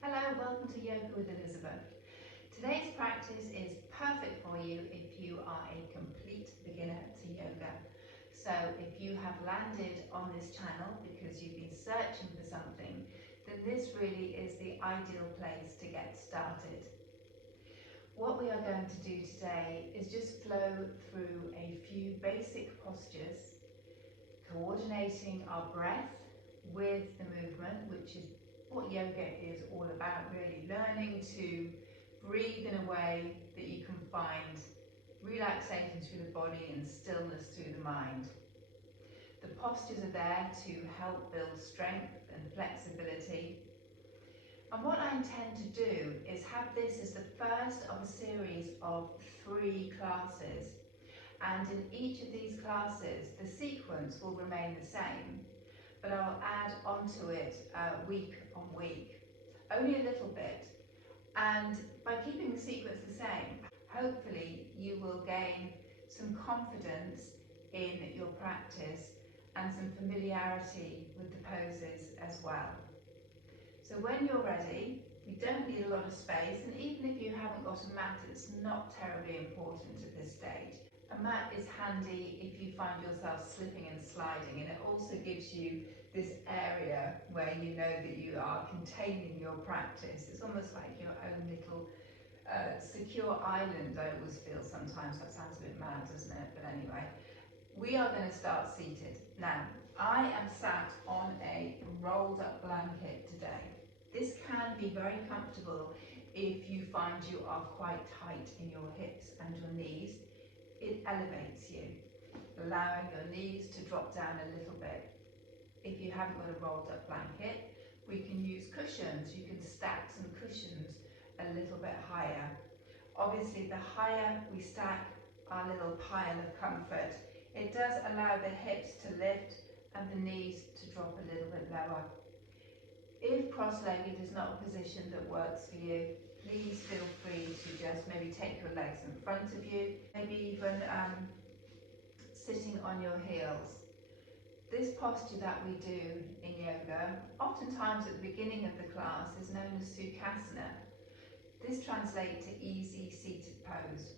Hello, welcome to Yoga with Elizabeth. Today's practice is perfect for you if you are a complete beginner to yoga. So if you have landed on this channel because you've been searching for something, then this really is the ideal place to get started. What we are going to do today is just flow through a few basic postures, coordinating our breath with the movement, which is what yoga is all about, really. Learning to breathe in a way that you can find relaxation through the body and stillness through the mind. The postures are there to help build strength and flexibility. And what I intend to do is have this as the first of a series of 3 classes. And in each of these classes, the sequence will remain the same, but I'll add onto it week on week, only a little bit. And by keeping the sequence the same, hopefully you will gain some confidence in your practice and some familiarity with the poses as well. So when you're ready, you don't need a lot of space, and even if you haven't got a mat, it's not terribly important at this stage. A mat is handy if you find yourself slipping and sliding, and it also gives you this area where you know that you are containing your practice. It's almost like your own little secure island, I always feel sometimes. That sounds a bit mad, doesn't it? But anyway, we are going to start seated. Now, I am sat on a rolled up blanket today. This can be very comfortable if you find you are quite tight in your hips and your knees. It elevates you, allowing your knees to drop down a little bit. If you haven't got a rolled up blanket, we can use cushions. You can stack some cushions a little bit higher. Obviously, the higher we stack our little pile of comfort, it does allow the hips to lift and the knees to drop a little bit lower. If cross-legged is not a position that works for you, please feel free to just maybe take your legs in front of you, maybe even sitting on your heels. This posture that we do in yoga, oftentimes at the beginning of the class, is known as Sukhasana. This translates to easy seated pose.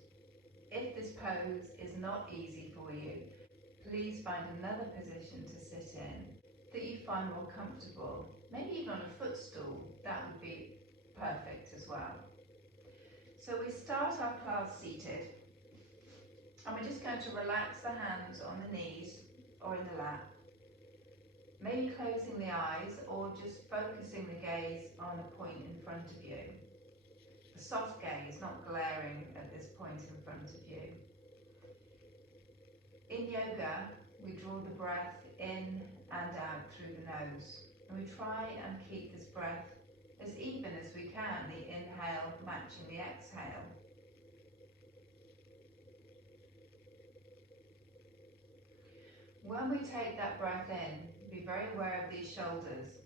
If this pose is not easy for you, please find another position to sit in that you find more comfortable. Maybe even on a footstool, that would be perfect as well. So we start our class seated, and we're just going to relax the hands on the knees or in the lap. Maybe closing the eyes or just focusing the gaze on a point in front of you. A soft gaze, not glaring at this point in front of you. In yoga, we draw the breath in and out through the nose. And we try and keep this breath as even as we can, the inhale matching the exhale. When we take that breath in, be very aware of these shoulders.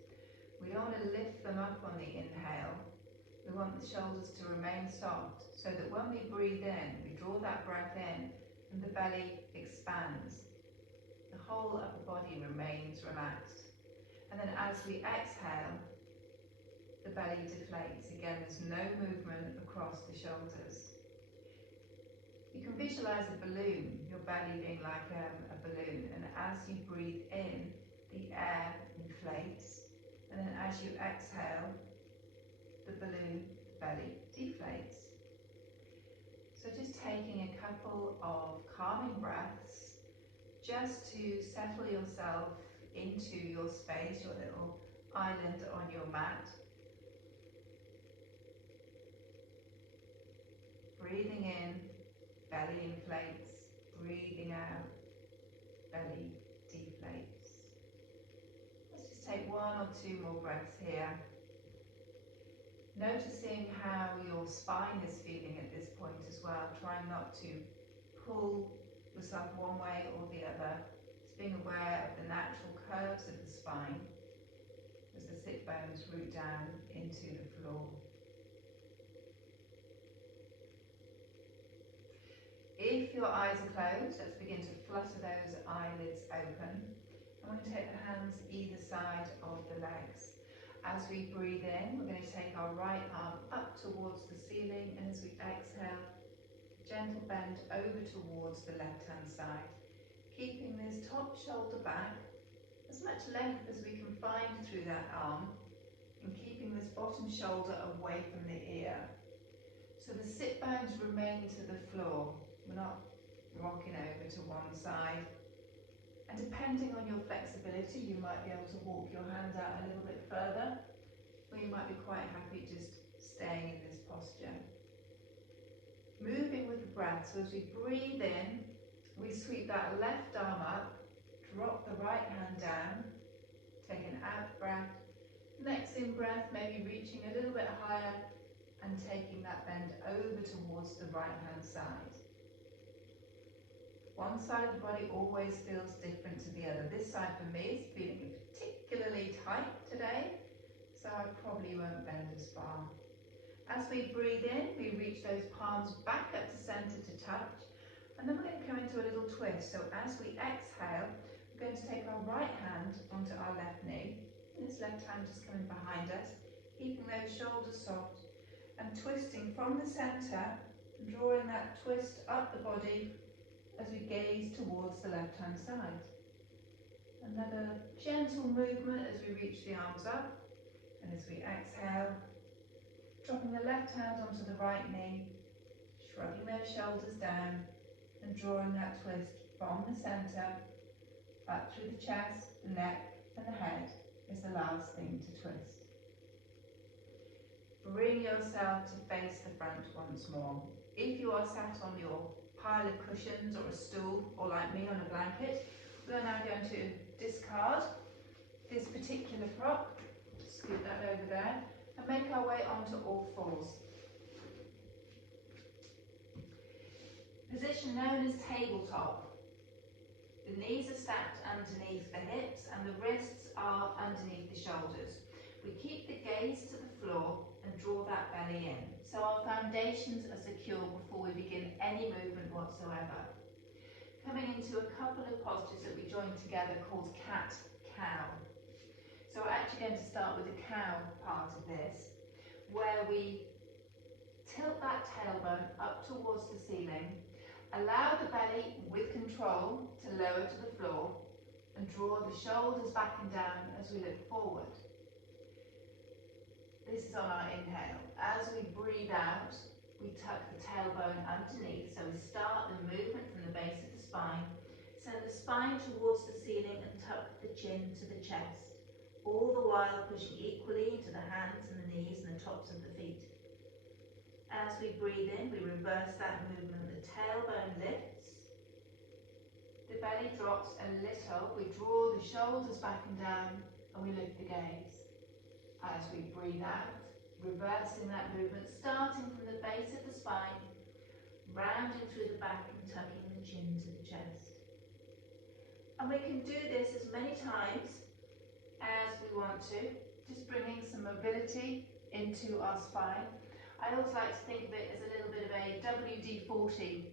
We don't want to lift them up on the inhale. We want the shoulders to remain soft so that when we breathe in, we draw that breath in and the belly expands. The whole upper body remains relaxed. And then as we exhale, the belly deflates. Again, there's no movement across the shoulders. You can visualize a balloon, your belly being like a balloon, and as you breathe in, the air inflates, and then as you exhale, the balloon, the belly, deflates. So just taking a couple of calming breaths, just to settle yourself into your space, your little island on your mat. Breathing in, belly inflates. Breathing out, belly deflates. Let's just take 1 or 2 more breaths here. Noticing how your spine is feeling at this point as well. Trying not to pull yourself one way or the other. Just being aware of the natural curves of the spine as the sit bones root down into the floor. If your eyes are closed, let's begin to flutter those eyelids open. I'm going to take the hands either side of the legs. As we breathe in, we're going to to take our right arm up towards the ceiling, and as we exhale, gentle bend over towards the left-hand side, keeping this top shoulder back, as much length as we can find through that arm, and keeping this bottom shoulder away from the ear. So the sit bones remain to the floor. We're not rocking over to one side. And depending on your flexibility, you might be able to walk your hand out a little bit further, or you might be quite happy just staying in this posture. Moving with the breath, so as we breathe in, we sweep that left arm up, drop the right hand down, take an out breath. Next in breath, maybe reaching a little bit higher and taking that bend over towards the right hand side. One side of the body always feels different to the other. This side for me is feeling particularly tight today, so I probably won't bend as far. As we breathe in, we reach those palms back up to center to touch, and then we're going to come into a little twist. So as we exhale, we're going to take our right hand onto our left knee, and this left hand just coming behind us, keeping those shoulders soft, and twisting from the center, drawing that twist up the body as we gaze towards the left hand side. Another gentle movement as we reach the arms up, and as we exhale, dropping the left hand onto the right knee, shrugging those shoulders down, and drawing that twist from the center up through the chest, the neck, and the head is the last thing to twist. Bring yourself to face the front once more. If you are sat on your pile of cushions or a stool, or like me on a blanket, we are now going to discard this particular prop, scoot that over there, and make our way onto all fours. Position known as tabletop. The knees are stacked underneath the hips and the wrists are underneath the shoulders. We keep the gaze to the floor and draw that belly in, so our foundations are secure before we begin any movement whatsoever. Coming into a couple of postures that we join together called cat-cow. So we're actually going to start with the cow part of this, where we tilt that tailbone up towards the ceiling, allow the belly with control to lower to the floor, and draw the shoulders back and down as we look forward. This is on our inhale. As we breathe out, we tuck the tailbone underneath, so we start the movement from the base of the spine, send the spine towards the ceiling and tuck the chin to the chest, all the while pushing equally into the hands and the knees and the tops of the feet. As we breathe in, we reverse that movement. The tailbone lifts, the belly drops a little, we draw the shoulders back and down, and we lift the gaze. As we breathe out, reversing that movement, starting from the base of the spine, rounding through the back and tucking the chin to the chest. And we can do this as many times as we want to, just bringing some mobility into our spine. I always like to think of it as a little bit of a WD-40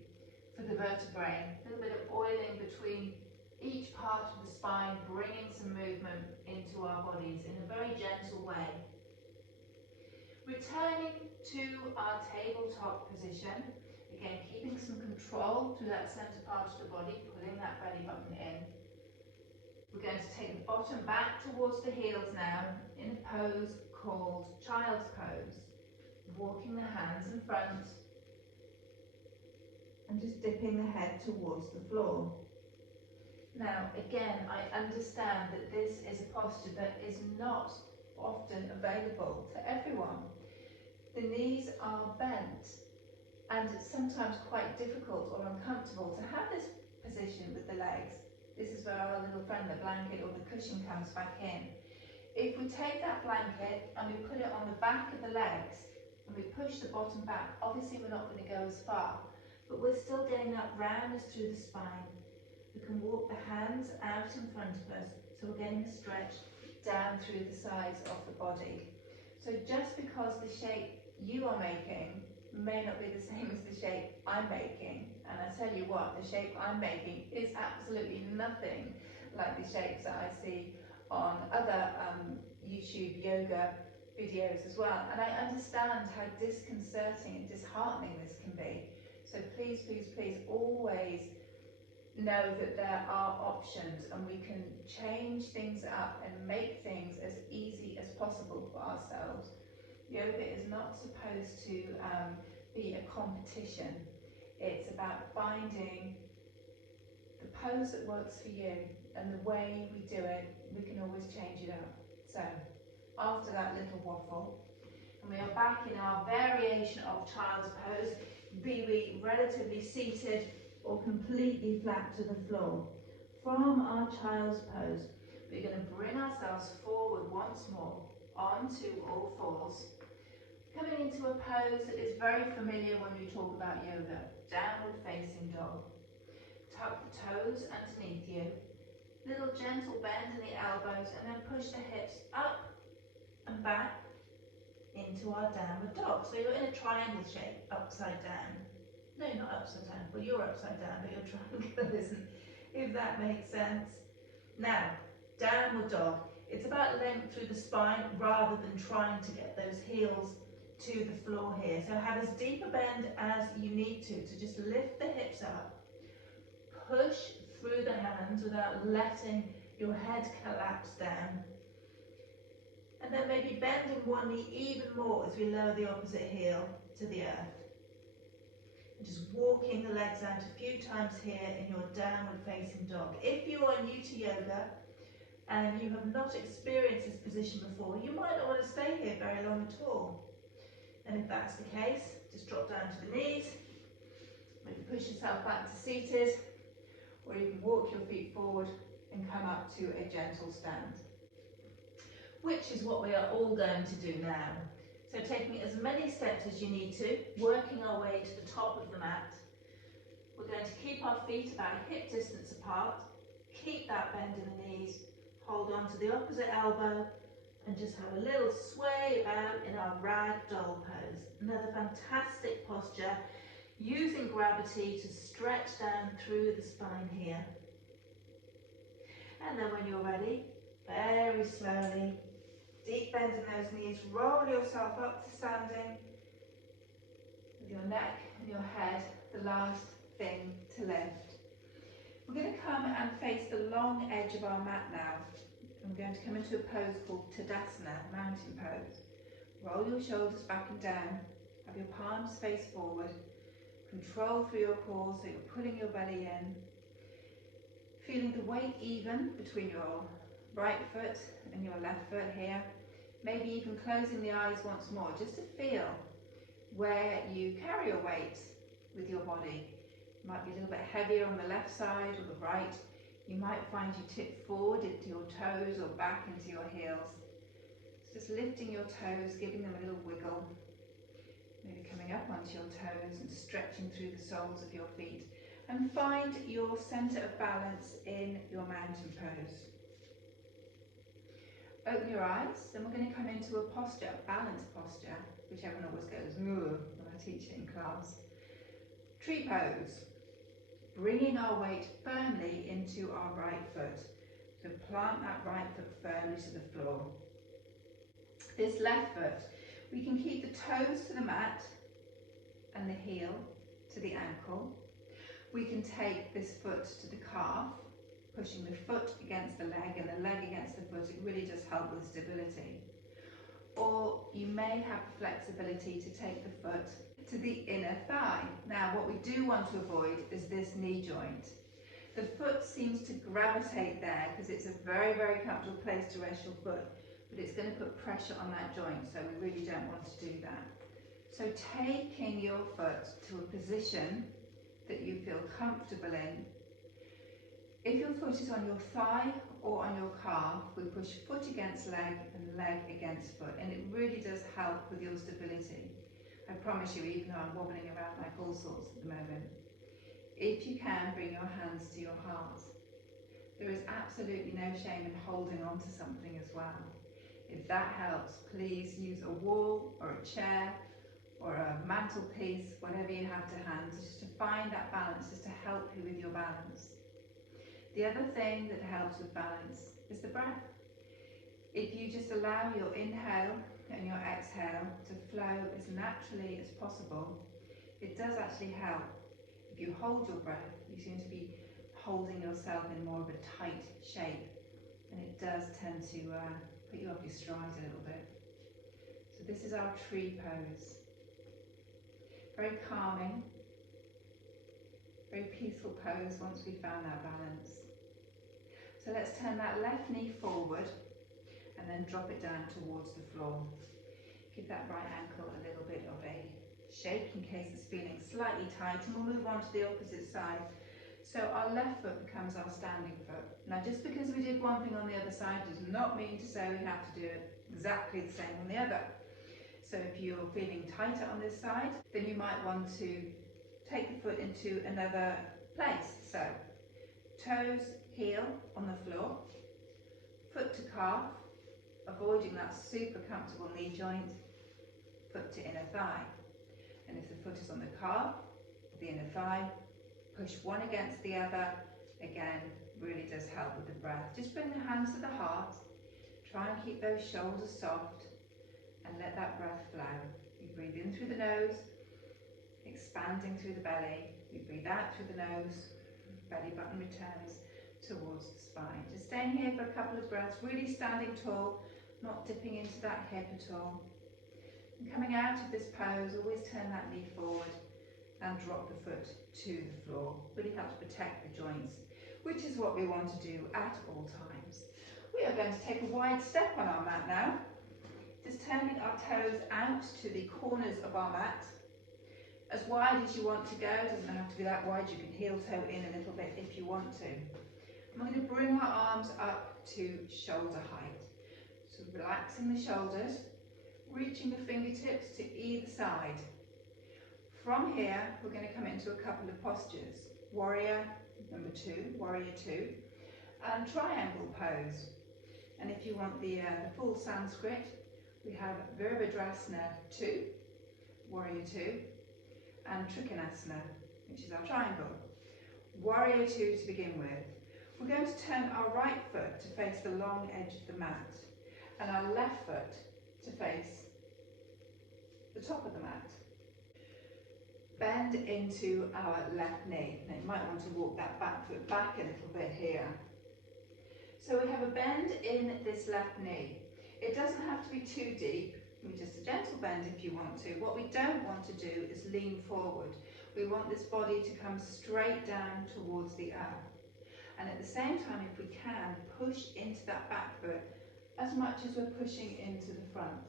for the vertebrae, a little bit of oiling between each part of the spine, bringing some movement into our bodies in a very gentle way. Returning to our tabletop position, again keeping some control through that center part of the body, pulling that belly button in. We're going to take the bottom back towards the heels now in a pose called child's pose, walking the hands in front and just dipping the head towards the floor. Now, again, I understand that this is a posture that is not often available to everyone. The knees are bent, and it's sometimes quite difficult or uncomfortable to have this position with the legs. This is where our little friend, the blanket or the cushion, comes back in. If we take that blanket and we put it on the back of the legs, and we push the bottom back, obviously we're not going to go as far, but we're still getting that roundness through the spine. We can walk the hands out in front of us, so we're getting a stretch down through the sides of the body. So just because the shape you are making may not be the same as the shape I'm making, and I tell you what, the shape I'm making is absolutely nothing like the shapes that I see on other YouTube yoga videos as well, and I understand how disconcerting and disheartening this can be. So please, please, please always know that there are options, and we can change things up and make things as easy as possible for ourselves. Yoga is not supposed to be a competition. It's about finding the pose that works for you, and the way we do it, we can always change it up. So after that little waffle, and we are back in our variation of child's pose, be we relatively seated or completely flat to the floor. From our child's pose, we're going to bring ourselves forward once more onto all fours, coming into a pose that is very familiar when we talk about yoga, downward facing dog. Tuck the toes underneath you, little gentle bend in the elbows, and then push the hips up and back into our downward dog. So you're in a triangle shape, upside down. No, not upside down. Well, you're upside down, but your triangle isn't, if that makes sense. Now, downward dog. It's about length through the spine rather than trying to get those heels to the floor here. So have as deep a bend as you need to just lift the hips up. Push through the hands without letting your head collapse down. And then maybe bending one knee even more as we lower the opposite heel to the earth. And just walking the legs out a few times here in your downward facing dog. If you are new to yoga and you have not experienced this position before, you might not want to stay here very long at all. And if that's the case, just drop down to the knees, maybe push yourself back to seated, or you can walk your feet forward and come up to a gentle stand, which is what we are all going to do now. So taking as many steps as you need to, working our way to the top of the mat. We're going to keep our feet about a hip distance apart, keep that bend in the knees, hold on to the opposite elbow, and just have a little sway about in our ragdoll pose. Another fantastic posture, using gravity to stretch down through the spine here. And then when you're ready, very slowly, deep bend in those knees, roll yourself up to standing, with your neck and your head the last thing to lift. We're going to come and face the long edge of our mat now. I'm going to come into a pose called Tadasana, mountain pose. Roll your shoulders back and down, have your palms face forward, control through your core so you're pulling your belly in, feeling the weight even between your right foot and your left foot here, maybe even closing the eyes once more just to feel where you carry your weight with your body. It might be a little bit heavier on the left side or the right. You might find you tip forward into your toes or back into your heels. So just lifting your toes, giving them a little wiggle, maybe coming up onto your toes and stretching through the soles of your feet, and find your center of balance in your mountain pose. Open your eyes, then we're going to come into a posture, a balanced posture, which everyone always goes, "Ugh," when I teach it in class. Tree pose, bringing our weight firmly into our right foot. So plant that right foot firmly to the floor. This left foot, we can keep the toes to the mat and the heel to the ankle. We can take this foot to the calf, pushing the foot against the leg and the leg against the foot. It really does help with stability. Or you may have the flexibility to take the foot to the inner thigh. Now what we do want to avoid is this knee joint. The foot seems to gravitate there because it's a very, very comfortable place to rest your foot, but it's going to put pressure on that joint, so we really don't want to do that. So taking your foot to a position that you feel comfortable in. If your foot is on your thigh or on your calf, we push foot against leg and leg against foot, and it really does help with your stability. I promise you, even though I'm wobbling around like all sorts at the moment. If you can, bring your hands to your heart. There is absolutely no shame in holding on to something as well. If that helps, please use a wall or a chair or a mantelpiece, whatever you have to hand, just to find that balance, just to help you with your balance. The other thing that helps with balance is the breath. If you just allow your inhale and your exhale to flow as naturally as possible, it does actually help. If you hold your breath, you seem to be holding yourself in more of a tight shape, and it does tend to put you off your stride a little bit. So this is our tree pose. Very calming, very peaceful pose once we've found that balance. So let's turn that left knee forward and then drop it down towards the floor. Give that right ankle a little bit of a shake in case it's feeling slightly tight, and we'll move on to the opposite side. So our left foot becomes our standing foot. Now just because we did one thing on the other side does not mean to say we have to do it exactly the same on the other. So if you're feeling tighter on this side, then you might want to take the foot into another place. So toes, heel on the floor, foot to calf, avoiding that super comfortable knee joint, foot to inner thigh. And if the foot is on the calf, the inner thigh, push one against the other. Again, really does help with the breath. Just bring the hands to the heart, try and keep those shoulders soft, and let that breath flow. You breathe in through the nose, expanding through the belly. You breathe out through the nose, belly button returns towards the spine. Just staying here for a couple of breaths, really standing tall, not dipping into that hip at all. And coming out of this pose, always turn that knee forward and drop the foot to the floor. Really helps protect the joints, which is what we want to do at all times. We are going to take a wide step on our mat now. Just turning our toes out to the corners of our mat. As wide as you want to go, it doesn't have to be that wide, you can heel toe in a little bit if you want to. And we're going to bring our arms up to shoulder height. So relaxing the shoulders, reaching the fingertips to either side. From here, we're going to come into a couple of postures. Warrior number 2, warrior 2, and triangle pose. And if you want the full Sanskrit, we have Virabhadrasana 2, warrior 2, and Trikonasana, which is our triangle. Warrior 2 to begin with. We're going to turn our right foot to face the long edge of the mat, and our left foot to face the top of the mat. Bend into our left knee. Now you might want to walk that back foot back a little bit here. So we have a bend in this left knee. It doesn't have to be too deep, just a gentle bend if you want to. What we don't want to do is lean forward. We want this body to come straight down towards the earth. And at the same time, if we can, push into that back foot as much as we're pushing into the front.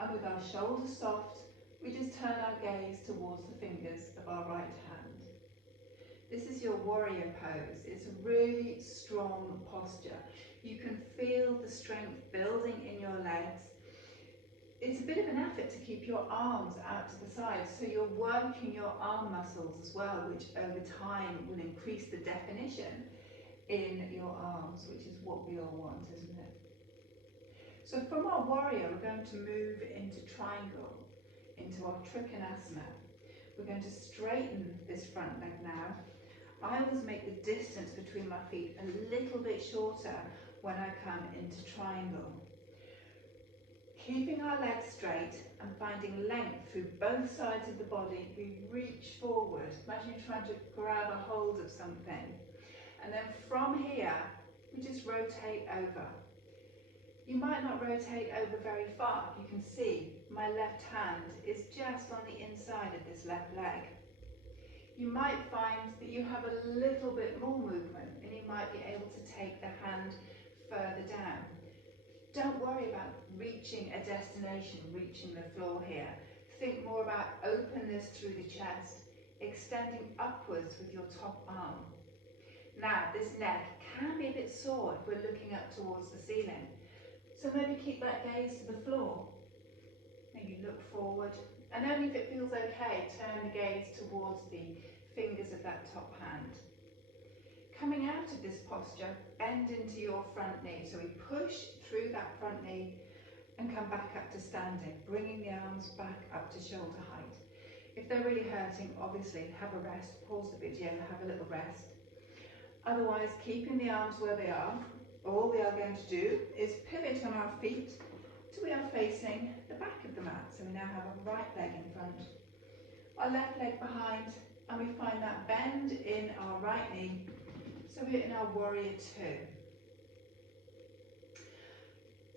And with our shoulders soft, we just turn our gaze towards the fingers of our right hand. This is your warrior pose. It's a really strong posture. You can feel the strength building in your legs. It's a bit of an effort to keep your arms out to the side, so you're working your arm muscles as well, which over time will increase the definition in your arms, which is what we all want, isn't it? So from our warrior, we're going to move into triangle, into our Trikonasana. We're going to straighten this front leg now. I always make the distance between my feet a little bit shorter when I come into triangle. Keeping our legs straight and finding length through both sides of the body, we reach forward. Imagine you're trying to grab a hold of something. And then from here, we just rotate over. You might not rotate over very far. You can see my left hand is just on the inside of this left leg. You might find that you have a little bit more movement and you might be able to take the hand further down. Don't worry about reaching a destination, reaching the floor here. Think more about openness through the chest, extending upwards with your top arm. Now, this neck can be a bit sore if we're looking up towards the ceiling. So maybe keep that gaze to the floor. Maybe look forward, and only if it feels okay, turn the gaze towards the fingers of that top hand. Coming out of this posture, bend into your front knee. So we push through that front knee and come back up to standing, bringing the arms back up to shoulder height. If they're really hurting, obviously have a rest, pause the video, have a little rest. Otherwise, keeping the arms where they are, all we are going to do is pivot on our feet So we are facing the back of the mat. So we now have our right leg in front, our left leg behind, and we find that bend in our right knee. So we're in our warrior two.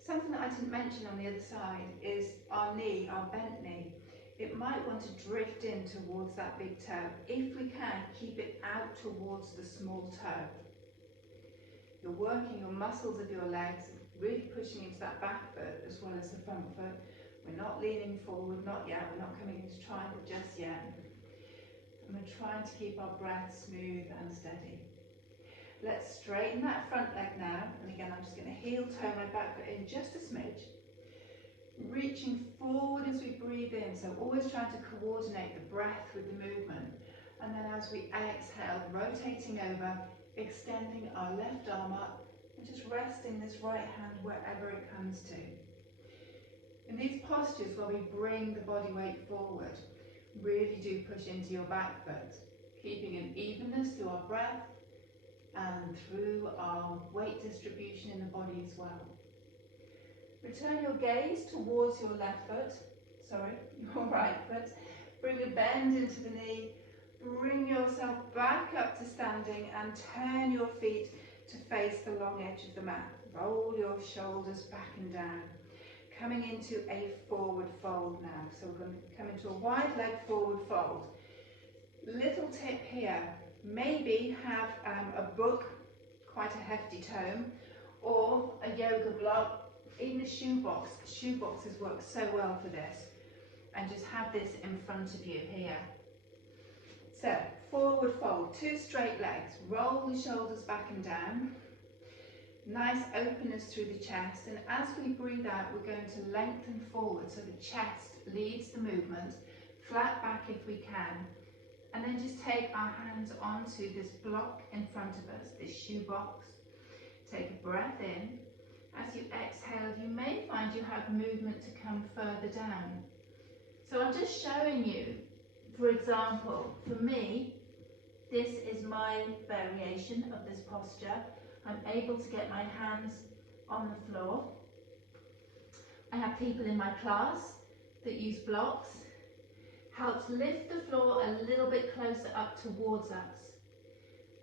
Something that I didn't mention on the other side is our knee, our bent knee. It might want to drift in towards that big toe. If we can, keep it out towards the small toe. You're working your muscles of your legs, really pushing into that back foot as well as the front foot. We're not leaning forward, not yet. We're not coming into triangle just yet. And we're trying to keep our breath smooth and steady. Let's straighten that front leg now. And again, I'm just going to heel toe my back foot in just a smidge. Reaching forward as we breathe in. So always trying to coordinate the breath with the movement. And then as we exhale, rotating over, extending our left arm up and just resting this right hand wherever it comes to. In these postures where we bring the body weight forward, really do push into your back foot, keeping an evenness through our breath and through our weight distribution in the body as well. Return your gaze towards your left foot, your right foot. Bring a bend into the knee. Bring yourself back up to standing and turn your feet to face the long edge of the mat. Roll your shoulders back and down. Coming into a forward fold now. So we're going to come into a wide leg forward fold. Little tip here, maybe have a book, quite a hefty tome, or a yoga block, even a shoebox. Shoeboxes work so well for this. And just have this in front of you here. So, forward fold, two straight legs, roll the shoulders back and down. Nice openness through the chest, and as we breathe out, we're going to lengthen forward so the chest leads the movement, flat back if we can, and then just take our hands onto this block in front of us, this shoebox. Take a breath in. As you exhale, you may find you have movement to come further down. So I'm just showing you, for example, for me, this is my variation of this posture. I'm able to get my hands on the floor. I have people in my class that use blocks. Helps lift the floor a little bit closer up towards us.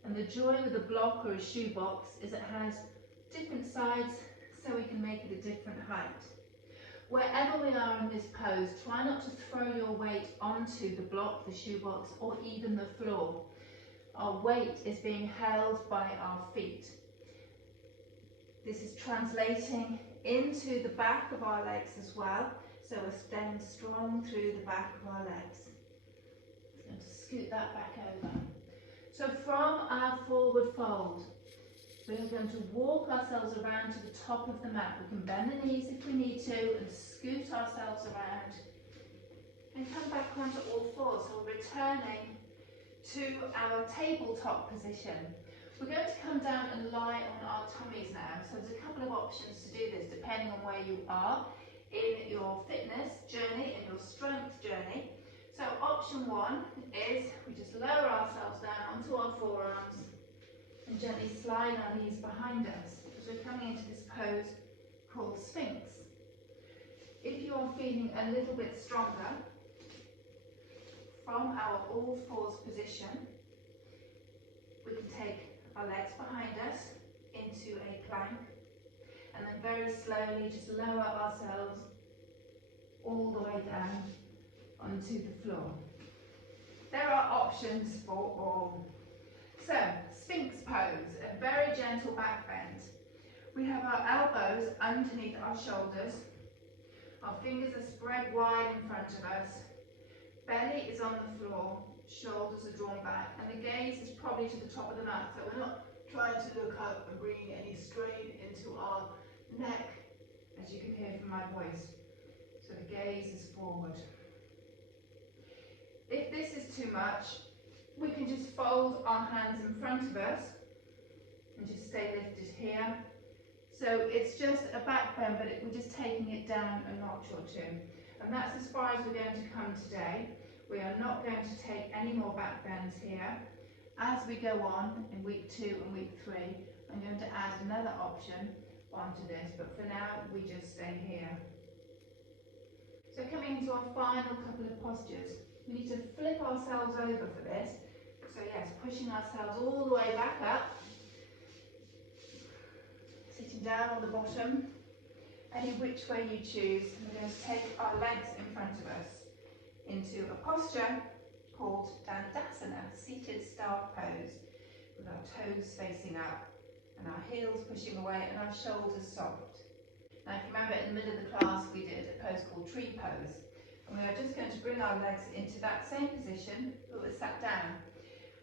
And the joy with a block or a shoebox is it has different sides so we can make it a different height. Wherever we are in this pose, try not to throw your weight onto the block, the shoebox, or even the floor. Our weight is being held by our feet. This is translating into the back of our legs as well, so we're staying strong through the back of our legs. I'm going to scoot that back over. So from our forward fold, we're going to walk ourselves around to the top of the mat. We can bend the knees if we need to and scoot ourselves around and come back onto all fours. So we're returning to our tabletop position. We're going to come down and lie on our tummies now. So there's a couple of options to do this depending on where you are in your fitness journey, in your strength journey. So option one is we just lower ourselves down onto our forearms and gently slide our knees behind us as we're coming into this pose called Sphinx. If you are feeling a little bit stronger, from our all fours position, we can take our legs behind us into a plank and then very slowly just lower ourselves all the way down onto the floor. There are options for all. So, Sphinx pose, a very gentle back bend. We have our elbows underneath our shoulders. Our fingers are spread wide in front of us. Belly is on the floor, shoulders are drawn back, and the gaze is probably to the top of the mat. So we're not trying to look up and bring any strain into our neck, as you can hear from my voice. So the gaze is forward. If this is too much, we can just fold our hands in front of us and just stay lifted here. So it's just a back bend, but we're just taking it down a notch or two. And that's as far as we're going to come today. We are not going to take any more back bends here. As we go on in week 2 and week 3, I'm going to add another option onto this, but for now we just stay here. So coming into our final couple of postures, we need to flip ourselves over for this. So yes, pushing ourselves all the way back up, sitting down on the bottom, any which way you choose. We're going to take our legs in front of us into a posture called Dandasana, seated staff pose, with our toes facing up and our heels pushing away and our shoulders soft. Now if you remember, in the middle of the class we did a pose called tree pose, and we are just going to bring our legs into that same position but we're sat down.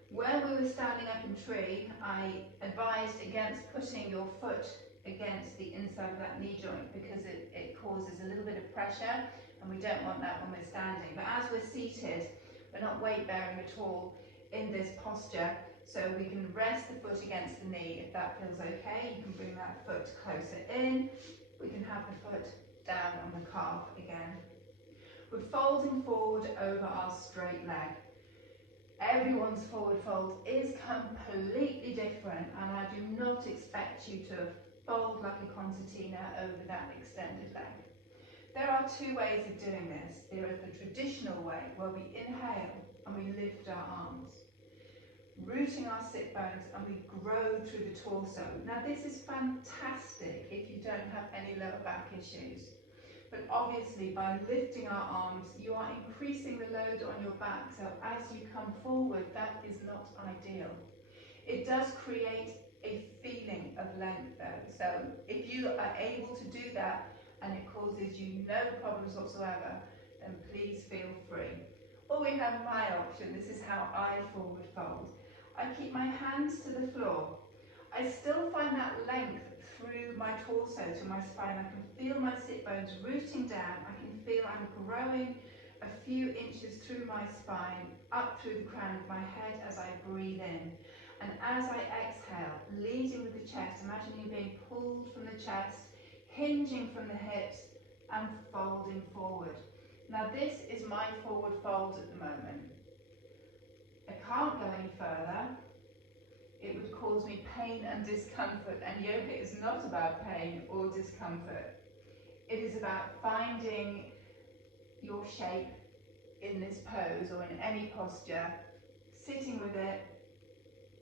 Where we were standing up in tree, I advised against putting your foot against the inside of that knee joint because it causes a little bit of pressure and we don't want that when we're standing. But as we're seated, we're not weight bearing at all in this posture, so we can rest the foot against the knee if that feels okay. You can bring that foot closer in. We can have the foot down on the calf again. We're folding forward over our straight leg. Everyone's forward fold is completely different, and I do not expect you to fold like a concertina over that extended leg. There are two ways of doing this. There is the traditional way where we inhale and we lift our arms, rooting our sit bones, and we grow through the torso. Now this is fantastic if you don't have any lower back issues. But obviously by lifting our arms, you are increasing the load on your back, so as you come forward, that is not ideal. It does create a feeling of length though, so if you are able to do that and it causes you no problems whatsoever, then please feel free. Or we have my option. This is how I forward fold. I keep my hands to the floor. I still find that length through my torso to my spine. I can feel my sit bones rooting down. I can feel I'm growing a few inches through my spine, up through the crown of my head as I breathe in. And as I exhale, leading with the chest, imagining being pulled from the chest, hinging from the hips and folding forward. Now this is my forward fold at the moment. I can't go any further. It would cause me pain and discomfort, and yoga is not about pain or discomfort. It is about finding your shape in this pose or in any posture, sitting with it,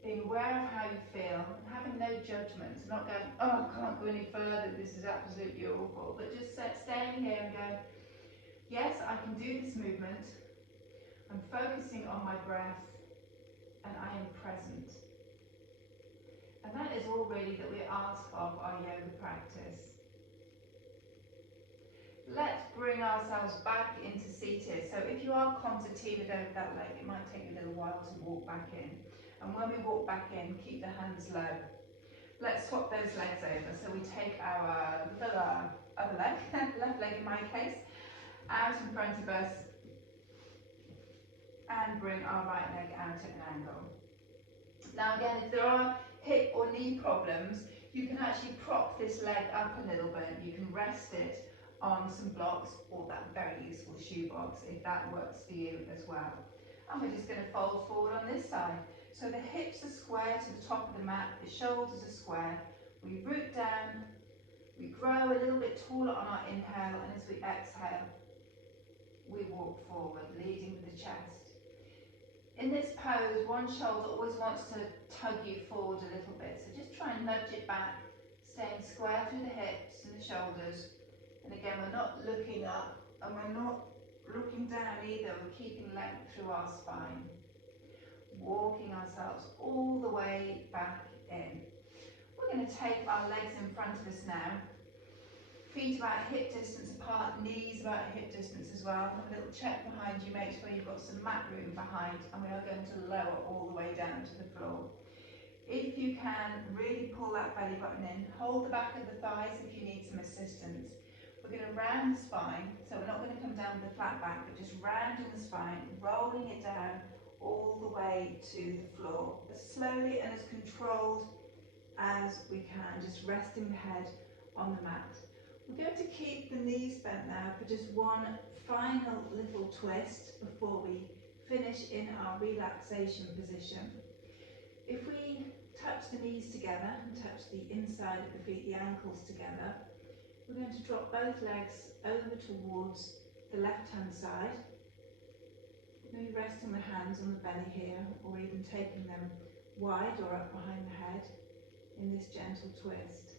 being aware of how you feel, and having no judgment, not going, oh, I can't go any further, this is absolutely awful, but just staying here and going, yes, I can do this movement, I'm focusing on my breath, and I am present. And that is all really that we ask of our yoga practice. Let's bring ourselves back into seated. So if you are concertinaed over that leg, it might take you a little while to walk back in. And when we walk back in, keep the hands low. Let's swap those legs over. So we take our other leg, left leg in my case, out in front of us, and bring our right leg out at an angle. Now again, if there are hip or knee problems, you can actually prop this leg up a little bit. You can rest it on some blocks or that very useful shoe box if that works for you as well. And we're just going to fold forward on this side. So the hips are square to the top of the mat, the shoulders are square. We root down, we grow a little bit taller on our inhale, and as we exhale, we walk forward, leading with the chest. In this pose, one shoulder always wants to tug you forward a little bit, so just try and nudge it back, staying square through the hips and the shoulders. And again, we're not looking up and we're not looking down either, we're keeping length through our spine. Walking ourselves all the way back in. We're going to take our legs in front of us now. Feet about hip distance apart, knees about hip distance as well. Have a little check behind you, make sure you've got some mat room behind, and we are going to lower all the way down to the floor. If you can, really pull that belly button in. Hold the back of the thighs if you need some assistance. We're going to round the spine, so we're not going to come down with a flat back, but just rounding the spine, rolling it down all the way to the floor, as slowly and as controlled as we can, just resting the head on the mat. We're going to keep the knees bent now for just one final little twist before we finish in our relaxation position. If we touch the knees together and touch the inside of the feet, the ankles together, we're going to drop both legs over towards the left hand side. Maybe resting my hands on the belly here, or even taking them wide or up behind the head in this gentle twist.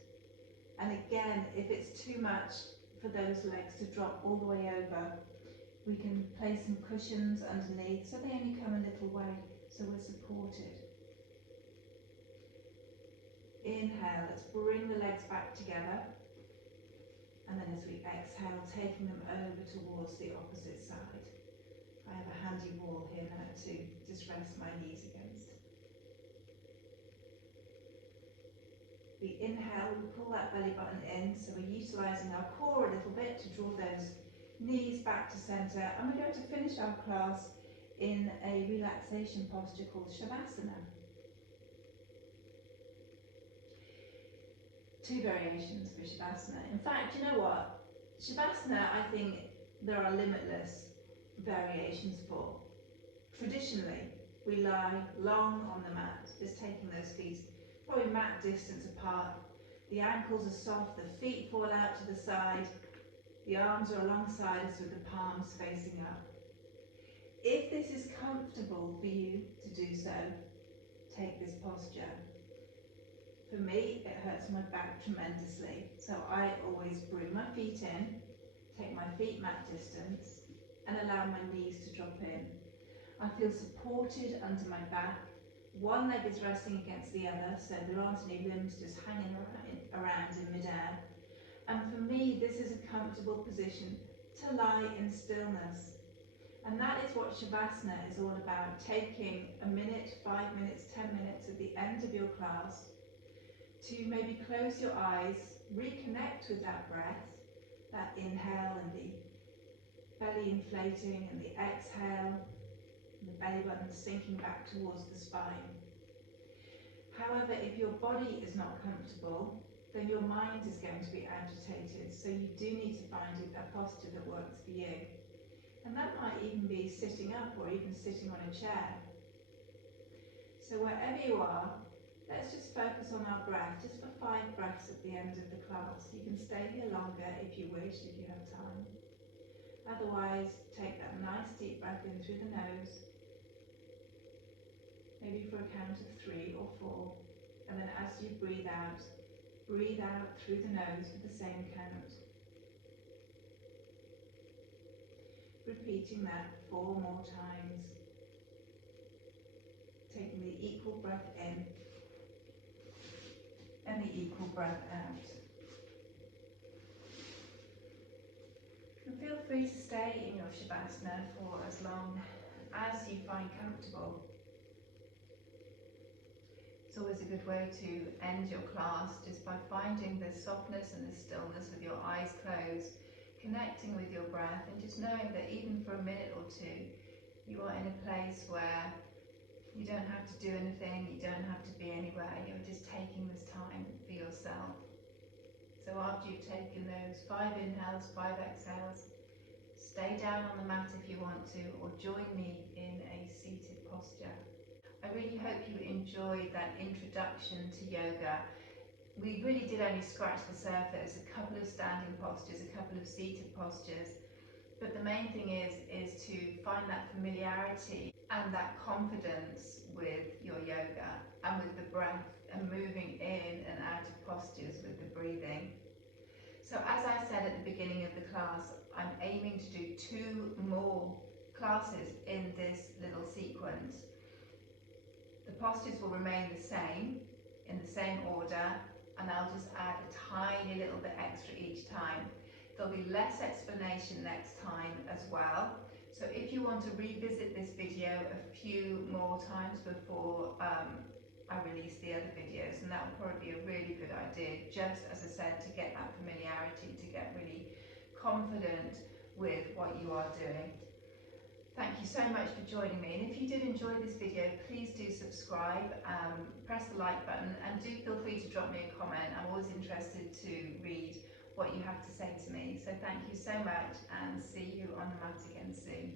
And again, if it's too much for those legs to drop all the way over, we can place some cushions underneath so they only come a little way, so we're supported. Inhale, let's bring the legs back together. And then as we exhale, taking them over towards the opposite side. I have a handy wall here now to just rest my knees against. We inhale, we pull that belly button in, so we're utilising our core a little bit to draw those knees back to centre. And we're going to finish our class in a relaxation posture called Savasana. 2 variations for Savasana. In fact, you know what? Savasana, I think there are limitless variations for. Traditionally, we lie long on the mat, just taking those feet probably mat distance apart. The ankles are soft, the feet fall out to the side, the arms are alongside us with the palms facing up. If this is comfortable for you to do so, take this posture. For me, it hurts my back tremendously, so I always bring my feet in, take my feet mat distance, and allow my knees to drop in. I feel supported under my back. One leg is resting against the other, so there aren't any limbs just hanging around in midair. And for me, this is a comfortable position to lie in stillness. And that is what Savasana is all about, taking a minute, 5 minutes, 10 minutes at the end of your class to maybe close your eyes, reconnect with that breath, that inhale and the belly inflating and the exhale, and the belly button sinking back towards the spine. However, if your body is not comfortable, then your mind is going to be agitated, so you do need to find a posture that works for you. And that might even be sitting up or even sitting on a chair. So wherever you are, let's just focus on our breath, just for 5 breaths at the end of the class. You can stay here longer if you wish, if you have time. Otherwise, take that nice deep breath in through the nose, maybe for a count of 3 or 4, and then as you breathe out through the nose for the same count. Repeating that 4 more times, taking the equal breath in and the equal breath out. And feel free to stay in your Savasana for as long as you find comfortable. It's always a good way to end your class, just by finding the softness and the stillness with your eyes closed, connecting with your breath, and just knowing that even for a minute or 2, you are in a place where you don't have to do anything, you don't have to be anywhere, you're just taking this time for yourself. So after you've taken those 5 inhales, 5 exhales, stay down on the mat if you want to, or join me in a seated posture. I really hope you enjoyed that introduction to yoga. We really did only scratch the surface, a couple of standing postures, a couple of seated postures. But the main thing is to find that familiarity and that confidence with your yoga and with the breath and moving in and out of postures with the breathing. So as I said at the beginning of the class, I'm aiming to do 2 more classes in this little sequence. The postures will remain the same, in the same order, and I'll just add a tiny little bit extra each time. There'll be less explanation next time as well. So if you want to revisit this video a few more times before I release the other videos, and that will probably be a really good idea, just as I said, to get that familiarity, to get really confident with what you are doing. Thank you so much for joining me, and if you did enjoy this video, please do subscribe, press the like button, and do feel free to drop me a comment. I'm always interested to read what you have to say to me. So thank you so much, and see you on the mat again soon.